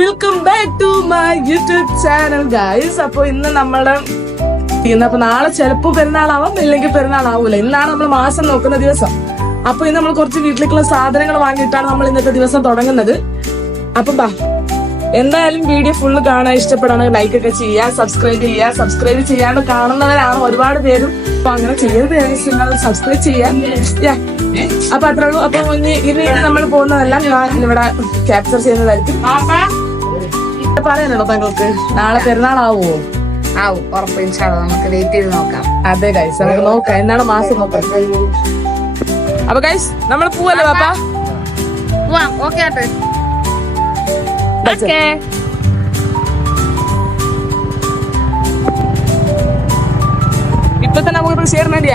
Welcome back to my YouTube channel guys. അപ്പൊ ഇന്ന് നമ്മളുടെ അപ്പൊ നാളെ ചിലപ്പോ പെരുന്നാളാവാം, ഇല്ലെങ്കിൽ പെരുന്നാളാവൂല. ഇന്നാണ് നമ്മൾ മാസം നോക്കുന്ന ദിവസം. അപ്പൊ ഇന്ന് നമ്മൾ കുറച്ച് വീട്ടിലേക്കുള്ള സാധനങ്ങൾ വാങ്ങിയിട്ടാണ് നമ്മൾ ഇന്നത്തെ ദിവസം തുടങ്ങുന്നത്. അപ്പൊ എന്തായാലും വീഡിയോ ഫുള്ള് കാണാൻ ഇഷ്ടപ്പെടാണെങ്കിൽ ലൈക്ക് ഒക്കെ ചെയ്യുക, സബ്സ്ക്രൈബ് ചെയ്യാണ്ട് കാണുന്നവരാണ് ഒരുപാട് പേരും. അപ്പൊ അങ്ങനെ ചെയ്യരുത്, സബ്സ്ക്രൈബ് ചെയ്യാം. അപ്പൊ അത്രേ ഉള്ളൂ. അപ്പൊ ഇനി നമ്മൾ പോകുന്നതെല്ലാം ഞാൻ ഇവിടെ ക്യാപ്ചർ ചെയ്യുന്നതായിരിക്കും. പറയാനുണ്ടോ താങ്കൾക്ക്? നാളെ പെരുന്നാളാവോ? ആവും, ഉറപ്പ്. നമുക്ക് വെയിറ്റ് ചെയ്ത് നോക്കാം. അതെ ഗൈസ്, നമുക്ക് നോക്കാം എന്നാണ് മാസം നോക്കാം. അപ്പൊ ഗൈസ് നമ്മൾ പോവല്ലേ പാപ്പാ? പോവാം. ഓക്കെ ആട്ടെ. ഇപ്പൊ തന്നെ നമുക്ക് ചേർന്നില്ല.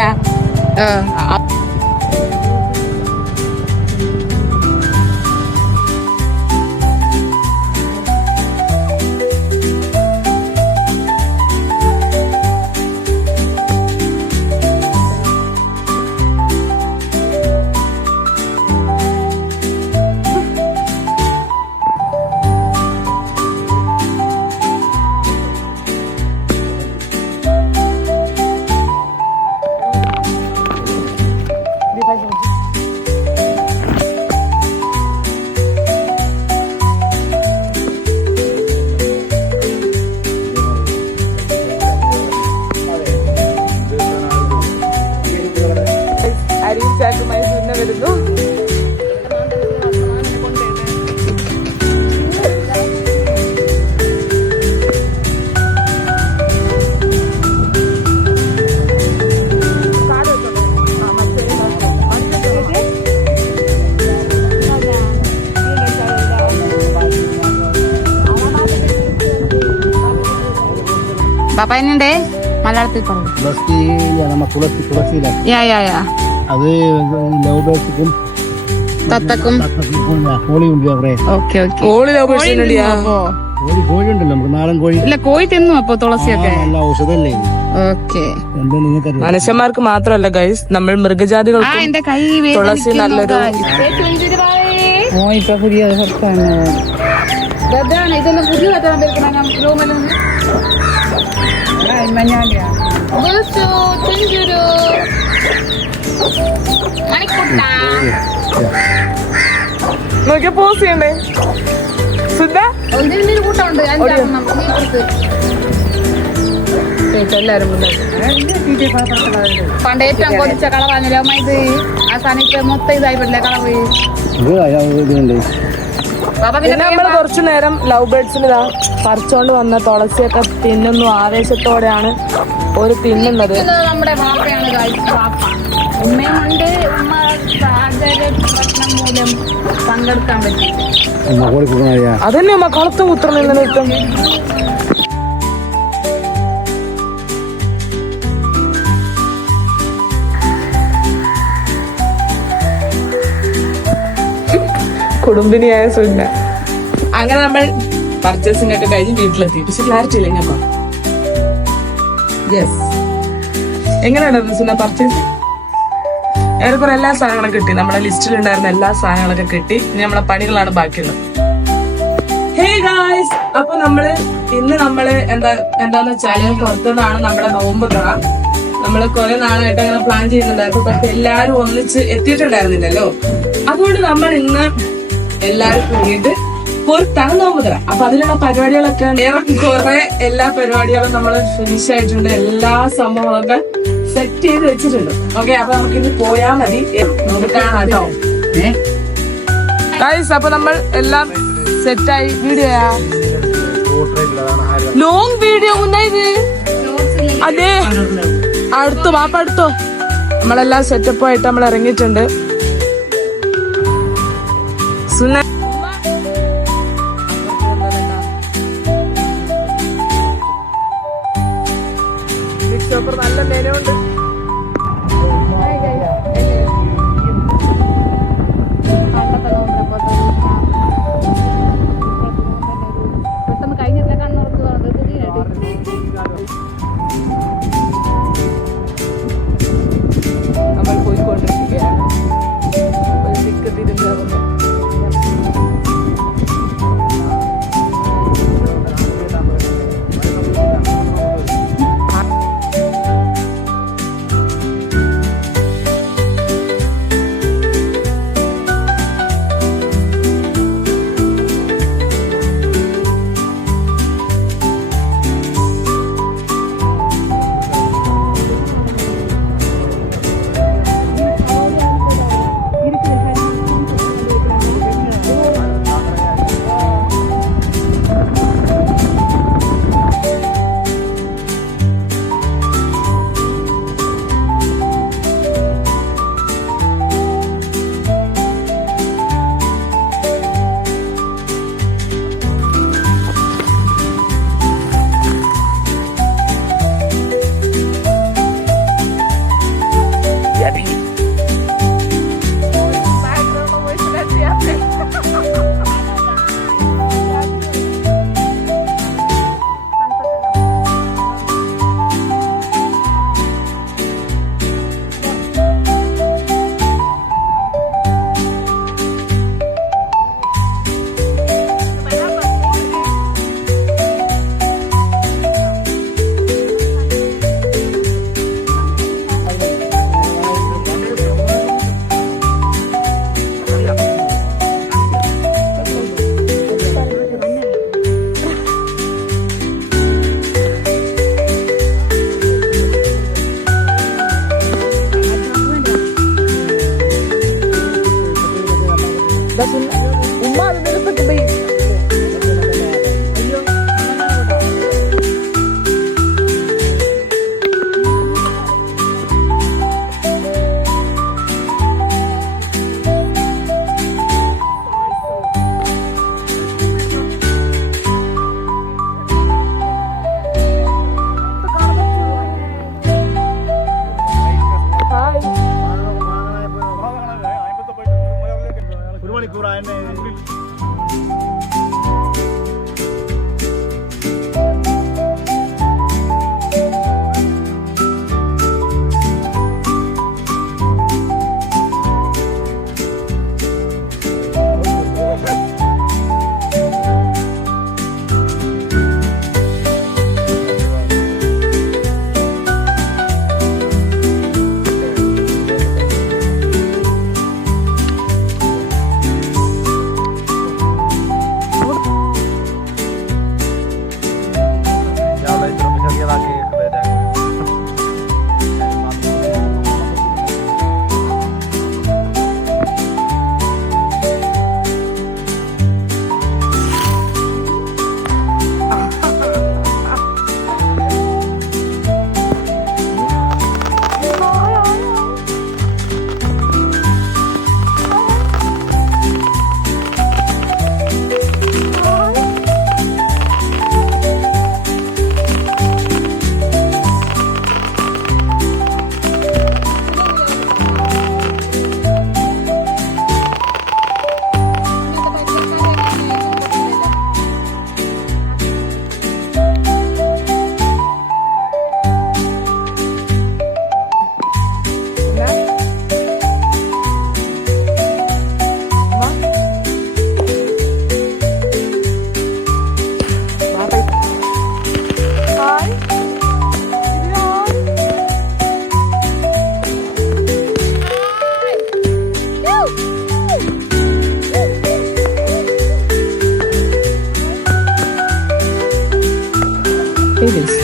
ചാക്കുമായി സുന്ന വരുന്നു. പാപ്പ എന്നുണ്ടേ മലയാളത്തിൽ പറഞ്ഞു. അത് ലവ് ബേഴ്സിക്കും തത്തക്കും കോഴി ഉണ്ട് അവിടെ. കോഴി ഉണ്ടല്ലോ നമുക്ക് നാടൻ കോഴി. ഇല്ല, കോഴി തിന്നു. അപ്പൊ തുളസിയൊക്കെ നല്ല ഔഷധല്ലേ? ഓക്കെ. മനുഷ്യന്മാർക്ക് മാത്രമല്ല ഗൈസ്, നമ്മൾ മൃഗജാതികൾക്ക് എന്റെ കൈ തുളസി നല്ലൊരു ഇപ്പൊ പുതിയ ഇതെല്ലാം പുതിയതായിട്ടാണ് നോക്കിയ പോസ് ചെയ്യണ്ടേ കൂട്ടമുണ്ട്. എല്ലാരും പണ്ട് ഏറ്റവും കൊതിച്ച കളവാണ് ഇത്. ആ സാധനം മൊത്തം ഇതായിട്ടില്ലേ കളവ്. നമ്മൾ കുറച്ചു നേരം ലവ് ബേർഡ്സിന് ഇതാ പറിച്ചോണ്ട് വന്ന തുളസിയൊക്കെ തിന്നുന്നു. ആവേശത്തോടെയാണ് ഒരു തിന്നുന്നത്. നമ്മുടെ വാപ്പയാണ് വാപ്പ. ഉമ്മയുണ്ട്. ഉമ്മ പ്രശ്നം മൂലം പങ്കെടുക്കാൻ പറ്റില്ല. അതന്നെ അമ്മ കളത്തും കുത്രം നിന്ന് കിട്ടും. കുടുംബിനിയായ സുന്ന. അങ്ങനെ നമ്മൾ പർച്ചേസിംഗ് ഒക്കെ കഴിഞ്ഞ് വീട്ടിലെത്തി. പക്ഷെ ക്ലാരിറ്റി ഇല്ല ഞാൻ. യെസ്, എങ്ങനെയുണ്ടായിരുന്നു സുന്ന പർച്ചേസ്? ഏറെക്കുറെ എല്ലാ സാധനങ്ങളും കിട്ടി. നമ്മുടെ ലിസ്റ്റിൽ ഉണ്ടായിരുന്ന എല്ലാ സാധനങ്ങളൊക്കെ കിട്ടി. ഇനി നമ്മളെ പണികളാണ് ബാക്കിയുള്ളത്. ഹേ ഗായ്സ്, അപ്പൊ ഇന്ന് നമ്മള് എന്താന്ന് വെച്ചാല് പുറത്തുനിന്നാണ് നമ്മുടെ നോമ്പ് തുറ. നമ്മള് കുറെ നാളായിട്ട് അങ്ങനെ പ്ലാൻ ചെയ്യുന്നുണ്ടായിരുന്നു. പക്ഷെ എല്ലാരും ഒന്നിച്ച് എത്തിയിട്ടുണ്ടായിരുന്നില്ലല്ലോ. അതുകൊണ്ട് നമ്മൾ ഇന്ന് എല്ലാരും കൂടിയിട്ട് പുറത്താണ് നോമ്പ് തുറ. അപ്പൊ അതിലുള്ള പരിപാടികളൊക്കെ ഏറെക്കുറെ എല്ലാ പരിപാടികളും നമ്മൾ ഫിനിഷ് ആയിട്ടുണ്ട്. എല്ലാ സംഭവങ്ങളൊക്കെ സെറ്റ് ചെയ്ത് വെച്ചിട്ടുണ്ട്. ഓക്കെ, അപ്പൊ നമുക്കിന്ന് പോയാ മതി. നമുക്ക് കാണാം കേട്ടോ ഗൈസ്. അപ്പൊ നമ്മൾ എല്ലാം സെറ്റായി. വീഡിയോയാ ലോങ് വീഡിയോ ഇത്. അതെ, അടുത്തോ വാപ്പ അടുത്തോ. നമ്മളെല്ലാം സെറ്റപ്പ് ആയിട്ട് നമ്മൾ ഇറങ്ങിയിട്ടുണ്ട്. സുന്ന നല്ല മെനുണ്ട്. പെട്ടെന്ന് കഴിഞ്ഞിട്ടില്ല, കണ്ണുറക്കുക. നമ്മൾ പോയിക്കൊണ്ടിരിക്കുകയാണ്. ഒരു തിക്ക് തിരിഞ്ഞു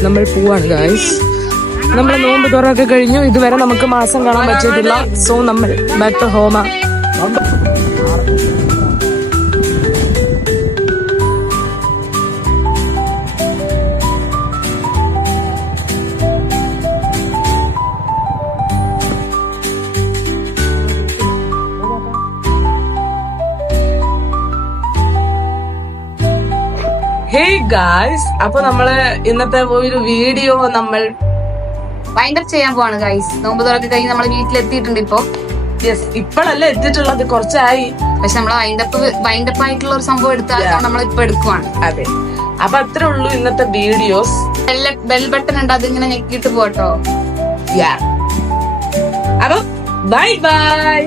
നമ്മൾ പോവാണ് ഗായ്സ്. നമ്മളെ നോമ്പ് തുറയൊക്കെ കഴിഞ്ഞു. ഇതുവരെ നമുക്ക് മാസം കാണാൻ പറ്റിയിട്ടില്ല. സോ നമ്മൾ ബാക്ക് ടു ഹോമ. ഹേ ഗായ്സ്, അപ്പൊ നമ്മള് ഇന്നത്തെ ഒരു വീഡിയോ നമ്മൾ വൈൻഡപ്പ് ചെയ്യാൻ പോവാണ് ഗൈസ്. നോമ്പ് തുറക്കെ കഴിഞ്ഞ് നമ്മൾ വീട്ടിലെത്തിയിട്ടുണ്ട് ഇപ്പൊ. ഇപ്പോഴല്ലേ എത്തിയിട്ടുള്ളത്, കുറച്ചായി. പക്ഷെ നമ്മള് വൈൻഡപ്പ് ആയിട്ടുള്ള ഒരു സംഭവം എടുത്താൽ നമ്മൾ ഇപ്പൊ എടുക്കുവാണ്. അതെ, അപ്പൊ അത്രേ ഉള്ളൂ ഇന്നത്തെ വീഡിയോസ്. ബെൽ ബട്ടൺ ഉണ്ട്, അതിങ്ങനെ ഞെക്കിയിട്ട് പോട്ടോ. അപ്പൊ ബൈ ബൈ.